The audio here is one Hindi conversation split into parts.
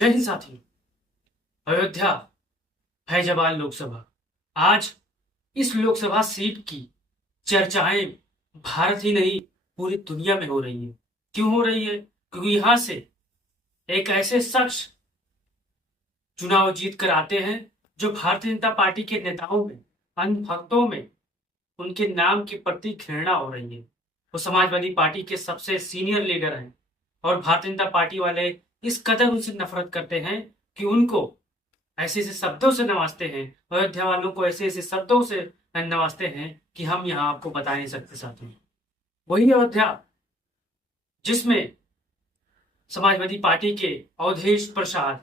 जय हिंद साथियों। अयोध्या फैजाबाद लोकसभा। आज इस लोकसभा सीट की चर्चाएं भारत ही नहीं पूरी दुनिया में हो रही है। क्यों हो रही है? क्योंकि यहां से एक ऐसे शख्स चुनाव जीत कर आते हैं जो भारतीय जनता पार्टी के नेताओं में, अंधभक्तों में उनके नाम के प्रति घृणा हो रही है। वो समाजवादी पार्टी के सबसे सीनियर लीडर हैं और भारतीय जनता पार्टी वाले इस कदर उनसे नफरत करते हैं कि उनको ऐसे ऐसे शब्दों से नवाजते हैं, अयोध्या वालों को ऐसे ऐसे शब्दों से नवाजते हैं कि हम यहाँ आपको बता नहीं सकते साथियों। वही अयोध्या जिसमें समाजवादी पार्टी के अवधेश प्रसाद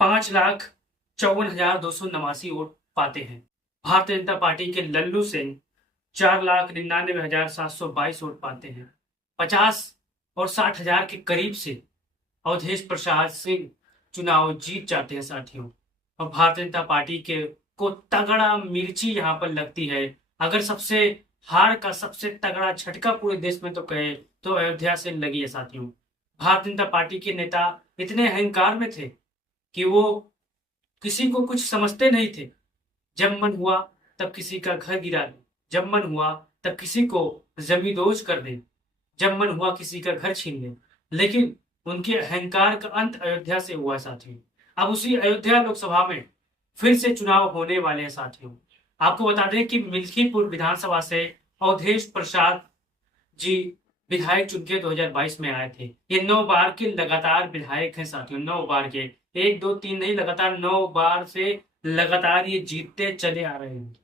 5,54,289 वोट पाते हैं। भारतीय जनता पार्टी के लल्लू सिंह 4,99,722 वोट पाते हैं। 50 और 60,000 के करीब से अवधेश प्रसाद सिंह चुनाव जीत जाते हैं साथियों। और भारतीय जनता पार्टी के को तगड़ा मिर्ची यहाँ पर लगती है। अगर सबसे हार का सबसे तगड़ा झटका पूरे देश में तो कहे तो अयोध्या से लगी है साथियों। भारतीय जनता पार्टी के नेता इतने अहंकार में थे कि वो किसी को कुछ समझते नहीं थे। जब मन हुआ तब किसी का घर गिरा दे, जब मन हुआ तब किसी को जमींदोज कर दे, जब मन हुआ किसी का घर छीन ले। लेकिन उनके अहंकार का अंत अयोध्या से हुआ साथियों। अब उसी अयोध्या लोकसभा में फिर से चुनाव होने वाले हैं साथियों। आपको बता दें कि मिल्कीपुर विधानसभा से अवधेश प्रसाद जी विधायक चुन के 2022 में आए थे। ये 9 बार के लगातार विधायक हैं साथियों, 9 बार के, 1 2 3 नहीं, लगातार 9 बार से लगातार ये जीतते चले आ रहे हैं।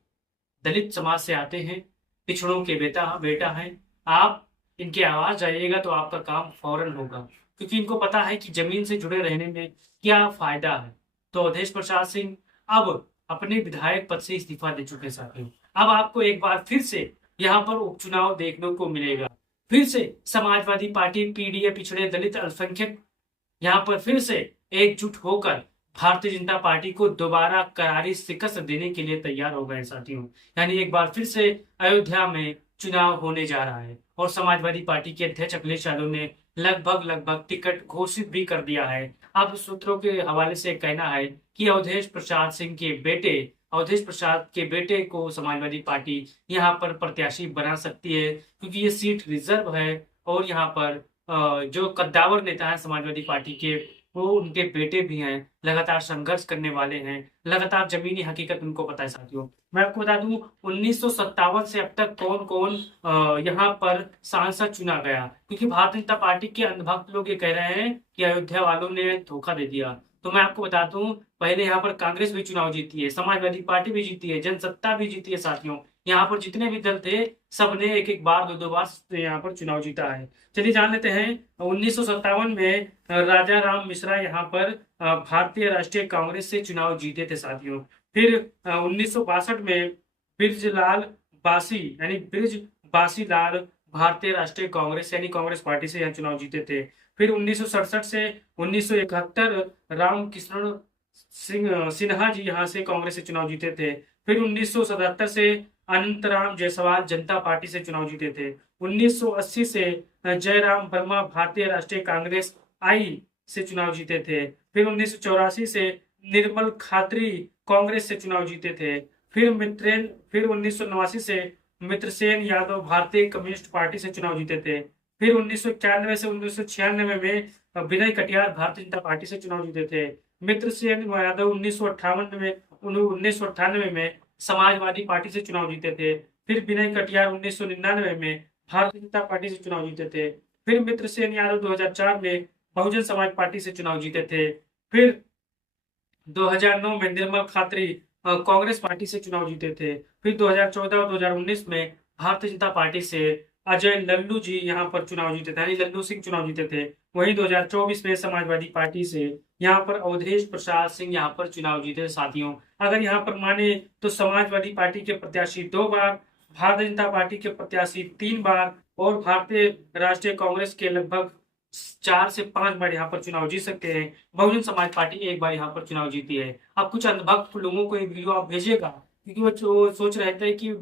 दलित समाज से आते हैं, पिछड़ों के बेटा है। आप इनकी आवाज जाइएगा तो आपका काम फौरन होगा, क्योंकि इनको पता है कि जमीन से जुड़े रहने में क्या फायदा है। तो अवधेश प्रसाद सिंह अब अपने विधायक पद से इस्तीफा दे चुके साथियों। अब आपको एक बार फिर से यहाँ पर उपचुनाव देखने को मिलेगा। फिर से समाजवादी पार्टी, पीडीए, पिछड़े, दलित, अल्पसंख्यक यहाँ पर फिर से एकजुट होकर भारतीय जनता पार्टी को दोबारा करारी शिकस्त देने के लिए तैयार हो गए साथियों। यानी एक बार फिर से अयोध्या में चुनाव होने जा रहा है और समाजवादी पार्टी के अध्यक्ष अखिलेश यादव ने लगभग टिकट घोषित भी कर दिया है। अब सूत्रों के हवाले से कहना है कि अवधेश प्रसाद के बेटे को समाजवादी पार्टी यहाँ पर प्रत्याशी बना सकती है, क्योंकि ये सीट रिजर्व है और यहाँ पर जो कद्दावर नेता है समाजवादी पार्टी के, वो उनके बेटे भी हैं, लगातार संघर्ष करने वाले हैं, लगातार जमीनी हकीकत उनको पता है साथियों। मैं आपको बता दूं 1957 से अब तक कौन कौन यहाँ पर सांसद चुना गया, क्योंकि भारतीय जनता पार्टी के अंधभक्त लोग ये कह रहे हैं कि अयोध्या वालों ने धोखा दे दिया। तो मैं आपको बता दूं, पहले यहाँ पर कांग्रेस भी चुनाव जीती है, समाजवादी पार्टी भी जीती है, जनसत्ता भी जीती है साथियों। यहाँ पर जितने भी दल थे सबने एक एक बार, दो दो बार यहाँ पर चुनाव जीता है। चलिए जान लेते हैं 1957 में राजा राम मिश्रा यहाँ पर भारतीय राष्ट्रीय कांग्रेस से चुनाव जीते थे साथियों। फिर 1962 में ब्रिजलाल बासी यानी ब्रिज बासी लाल भारतीय राष्ट्रीय कांग्रेस यानी कांग्रेस पार्टी से यहाँ चुनाव जीते थे। फिर 1967 से 1971 रामकृष्ण सिन्हा जी यहाँ से कांग्रेस से चुनाव जीते थे। फिर 1977 से अनंतराम जायसवाल जनता पार्टी से चुनाव जीते थे। 1980 से जयराम वर्मा भारतीय राष्ट्रीय कांग्रेस आई से चुनाव जीते थे। फिर 1984 से निर्मल खात्री कांग्रेस से चुनाव जीते थे। फिर 1989 से मित्रसेन यादव भारतीय कम्युनिस्ट पार्टी से चुनाव जीते थे। फिर 1991 से 1996 में विनय कटियार भारतीय जनता पार्टी से चुनाव जीते थे। मित्रसेन यादव 1998 में समाजवादी पार्टी से चुनाव जीते थे। फिर विनय कटियार 1999 में भारतीय जनता पार्टी से चुनाव जीते थे। फिर मित्रसेन यादव 2004 में बहुजन समाज पार्टी से चुनाव जीते थे। फिर 2009 में निर्मल खात्री कांग्रेस पार्टी से चुनाव जीते थे। फिर 2014 और 2019 में भारतीय जनता पार्टी से अजय लल्लू जी यहाँ पर चुनाव जीते थे, यानी लल्लू सिंह चुनाव जीते थे। वहीं 2024 में समाजवादी पार्टी से यहाँ पर अवधेश प्रसाद सिंह यहाँ पर चुनाव जीते साथियों। अगर यहाँ पर माने तो समाजवादी पार्टी के प्रत्याशी 2 बार, भारतीय जनता पार्टी के प्रत्याशी 3 बार और भारतीय राष्ट्रीय कांग्रेस के लगभग 4 से 5 बार यहाँ पर चुनाव जीत सकते हैं। बहुजन समाज पार्टी 1 बार यहाँ पर चुनाव जीती है। अब कुछ अंधभक्त लोगों को ये वीडियो आप भेजिएगा, क्योंकि वो सोच रहे थे कि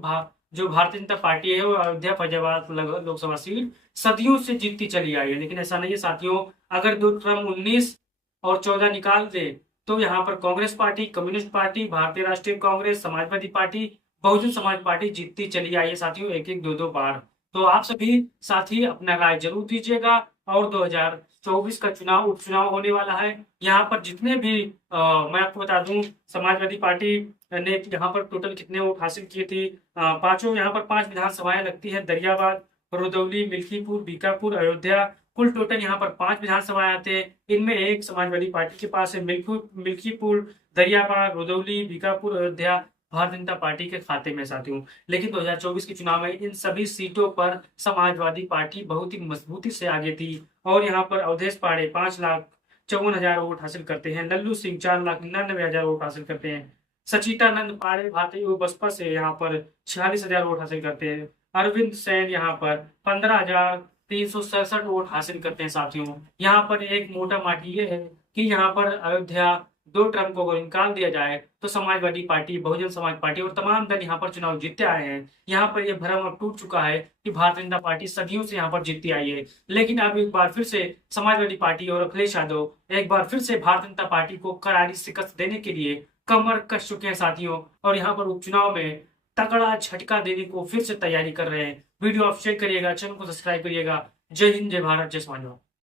जो भारतीय जनता पार्टी है वो अयोध्या फैजाबाद लोकसभा सीट सदियों से जीतती चली आई है, लेकिन ऐसा नहीं है साथियों। अगर दो टर्म 19 और 14 निकाल दे तो यहाँ पर कांग्रेस पार्टी, कम्युनिस्ट पार्टी, भारतीय राष्ट्रीय कांग्रेस, समाजवादी पार्टी, बहुजन समाज पार्टी जीतती चली आई है साथियों, एक एक दो दो बार। तो आप सभी साथी अपना राय जरूर दीजिएगा। और 2024 का चुनाव उपचुनाव होने वाला है। यहाँ पर जितने भी मैं आपको बता दूं, समाजवादी पार्टी ने यहाँ पर टोटल कितने वोट हासिल किए थे। पांचों यहाँ पर 5 विधानसभाएं लगती है, दरियाबाद, रुदौली, मिल्कीपुर, बीकापुर, अयोध्या। कुल टोटल यहाँ पर 5 विधानसभाएं आते हैं। इनमें एक समाजवादी पार्टी के पास है, मिल्कीपुर, दरियाबाद, रुदौली, बीकापुर, अयोध्या भारतीय जनता पार्टी के खाते में साथियों। लेकिन 2024 के चुनाव में इन सभी सीटों पर समाजवादी पार्टी बहुत ही मजबूती से आगे थी। और यहाँ पर अवधेश पांडे 5,54,000 वोट हासिल करते हैं, लल्लू सिंह 4,99,000 वोट हासिल करते हैं, सचिदानंद पांडे भारतीय बसपा से यहाँ पर 46,000 वोट हासिल करते हैं, अरविंद सेन यहाँ पर 15,367 वोट हासिल करते हैं साथियों। यहाँ पर एक मोटा माटी ये है कि यहाँ पर अयोध्या 2 टर्म को अगर निकाल दिया जाए तो समाजवादी पार्टी, बहुजन समाज पार्टी और तमाम दल यहाँ पर चुनाव जीतते आए हैं। यहाँ पर यह भ्रम अब टूट चुका है कि भारतीय जनता पार्टी सदियों से यहाँ पर जीतती आई है। लेकिन अब एक बार फिर से समाजवादी पार्टी और अखिलेश यादव एक बार फिर से भारतीय जनता पार्टी को करारी शिकस्त देने के लिए कमर कस चुके हैं साथियों। और यहाँ पर उपचुनाव में तगड़ा झटका देने को फिर से तैयारी कर रहे हैं। वीडियो आप शेयर करिएगा, चैनल को सब्सक्राइब करिएगा। जय हिंद, जय भारत, जय समाजवाद।